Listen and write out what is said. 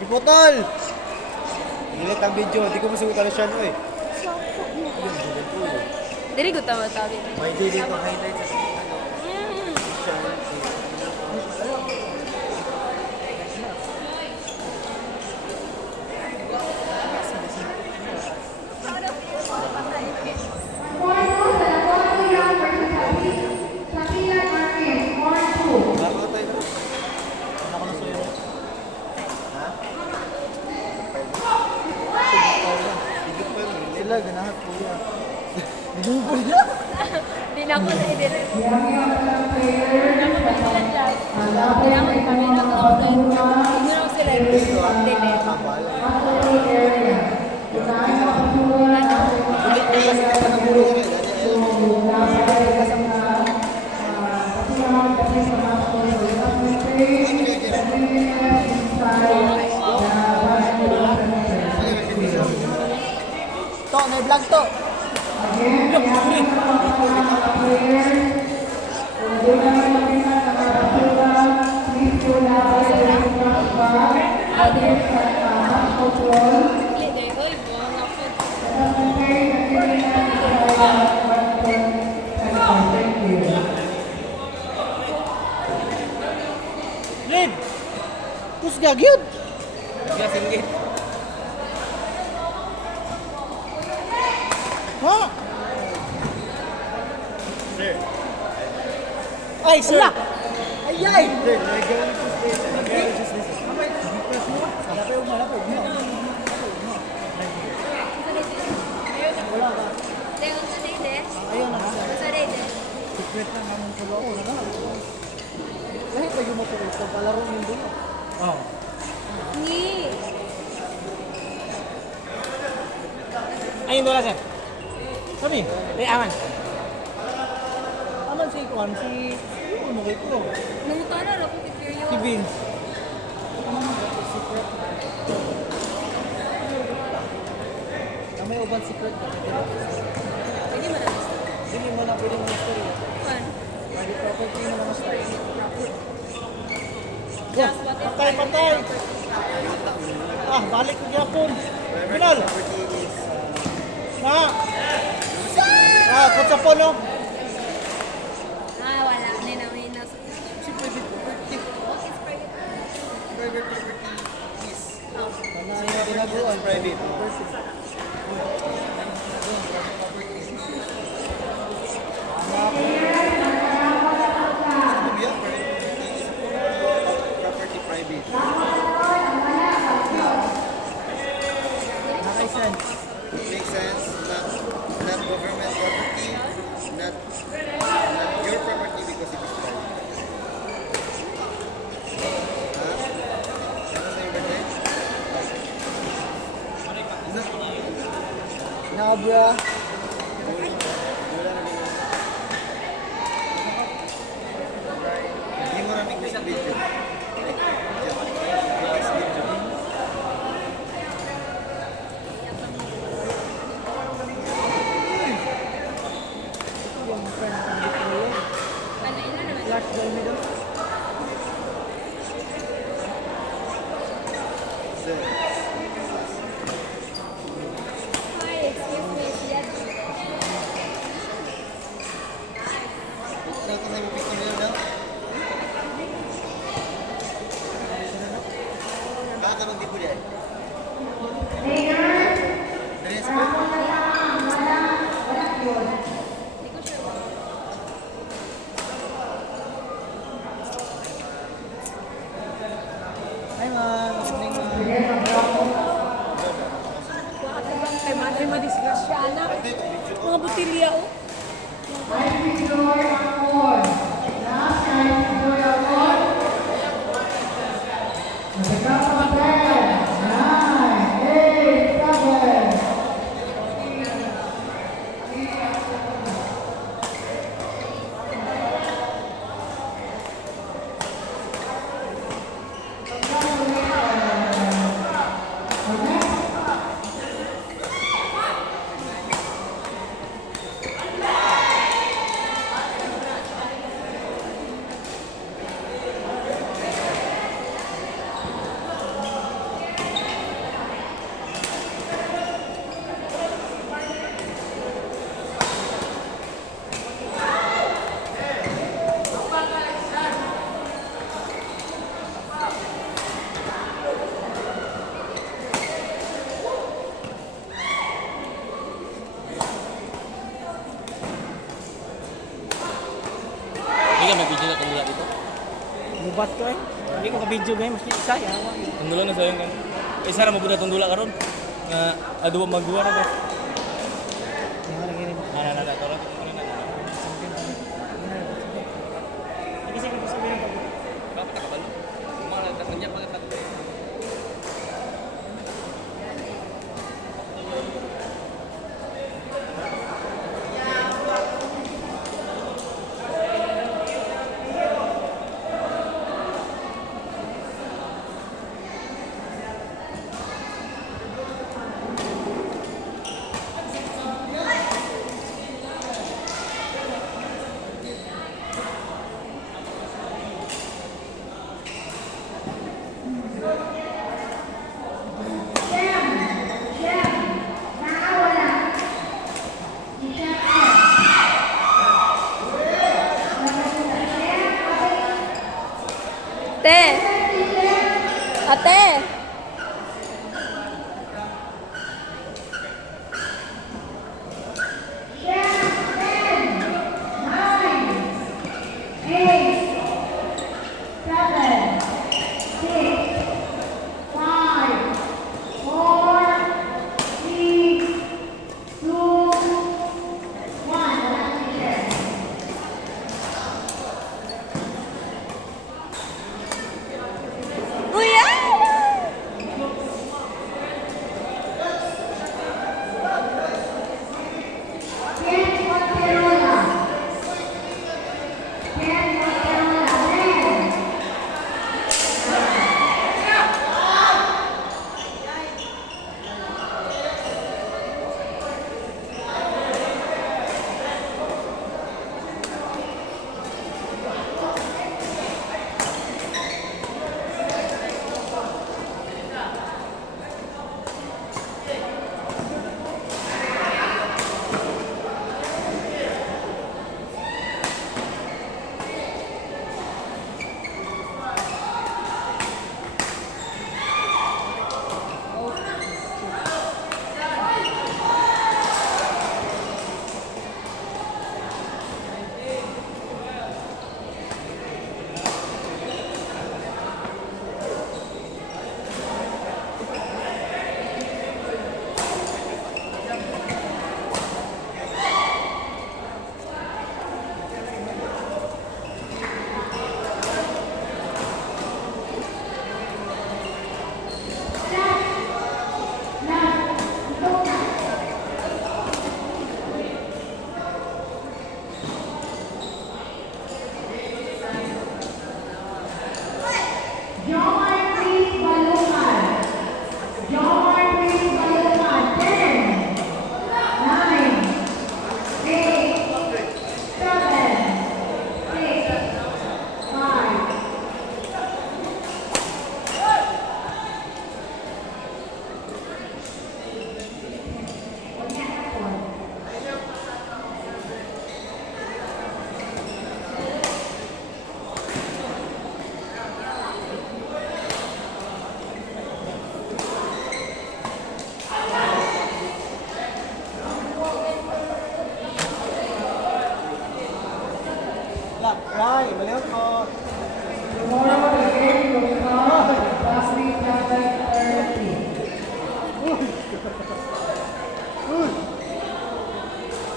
Ipotol! Hilit ang video, di ko masugot na siya no eh. Dili ko tama tabi. May di dito highlight sa sila, ganahat po yan. Binubo niya. Di na ako na i-direct. Di na ako pagkakas. Kaya ako kami na ako na ito. Hindi na ako sila i-delete. To, may vlog to. Lid! Kusga gyud. Kusga singgit. Ha? Sir. Ay, sir. Ay, ay. Sir, nagawin ko sir. Nagawin ko sir. Malapay mo, malapay mo. Wala ka. Ayun sa dede. Ayun na. Sa dede. Secret lang naman sa loob. Lahit lagi mo ito. Ito palaro yung doon. Oo. Ni. Ayun doon na, sir. Kami? Aman. Aman si Kwan, si... Ano mo ko? Nangutana ra ko kay Pirio. Si Vince. Aman mo ko, secret. May uban secret ka. Pwede man ang gusto. Hindi mo na pwede mo story. Kuan. Pwede property mo na story. Just what if Patay, patay! Ah, balik ko gyapon. Binal! Na! Ah, kutsa po no? wala ni na may nas. Si private property. Private property is. Ano yung ginagawa? Private property. Property private. Naka-sense. Makes sense. Not government property. Not your property because it is private. Ano sa yung birthday? Nabra. Hindi mo raming sa video. Ano ina naman? Flash down nito. Hi, excuse me. Yes. Hi, ma'am. Good morning, ma'am. Wakatibang kay Madre Madisgrasya, anak. Mga butilya, oh. ka may video na tunggulan dito. Mubat ko eh. Hindi ko ka-video ba mas isa yawa. Tunggulan na sayang kan. Isa ra mo gud tunggula karon. Nga aduwa magduwa na ba. Yawa lagi rin. Na tolong tunggulan na. Kasi kung sabihin ko. Dapat nakabalo. Mga tatanya mga tatlo. Ate! Ate! Kuya! Rai, malihat ko. Tomorrow, the game will be on Plastic